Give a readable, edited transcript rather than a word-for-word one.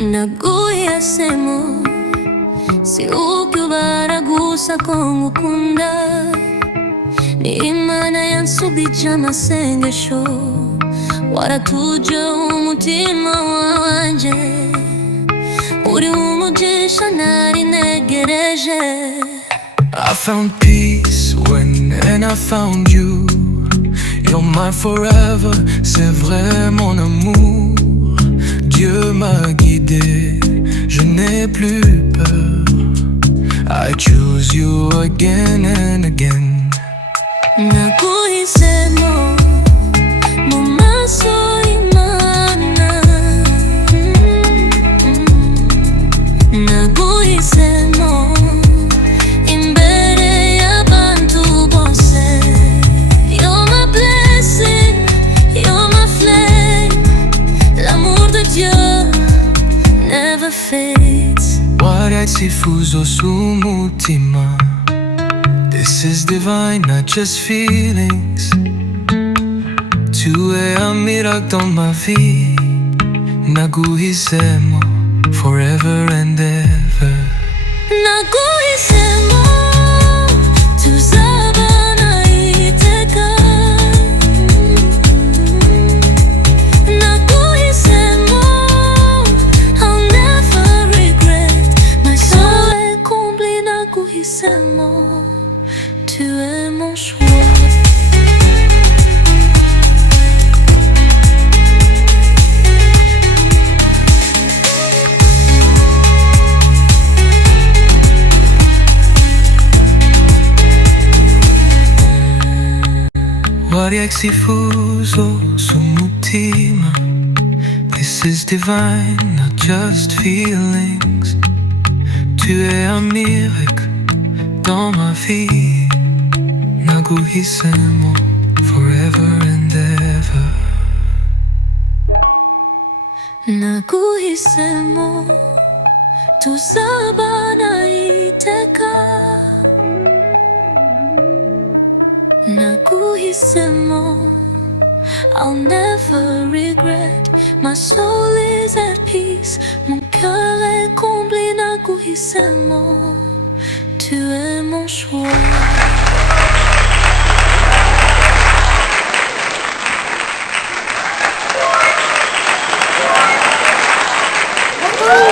Naguhisemo si ukyubara gusa ko ngukunda, ni Imana yansubije amasengesho, waratuje umutima wanje, uri umugisha nari ntegereje. I found peace when I found you. You're my forever, c'est vrai mon amour. Dieu m'a guidé, je n'ai plus peur. I choose you again and again. Naguhisemo mu maso y'Imana, naguhisemo imbere y'abantu bose. You're my blessing, you're my flame. L'amour de Dieu never fades. Waryatsifuzo s'umutima. This is divine, not just feelings. Tu es un miracle dans ma vie. Naguhisemo, forever and ever. Naguhisemo tuzabana iteka. Naguhisemo, I'll never regret. My soul est comblée. Naguhisemo, tu es mon choix. Waryatsifuzo s'umutima. This is divine, not just feelings. Tu es un miracle dans ma vie. Naguhisemo, forever and ever. Naguhisemo tuzabana iteka. Naguhisemo, I'll never regret. My soul is at peace, mon cœur est comblé. Naguhisemo, tu es mon choix. Woo!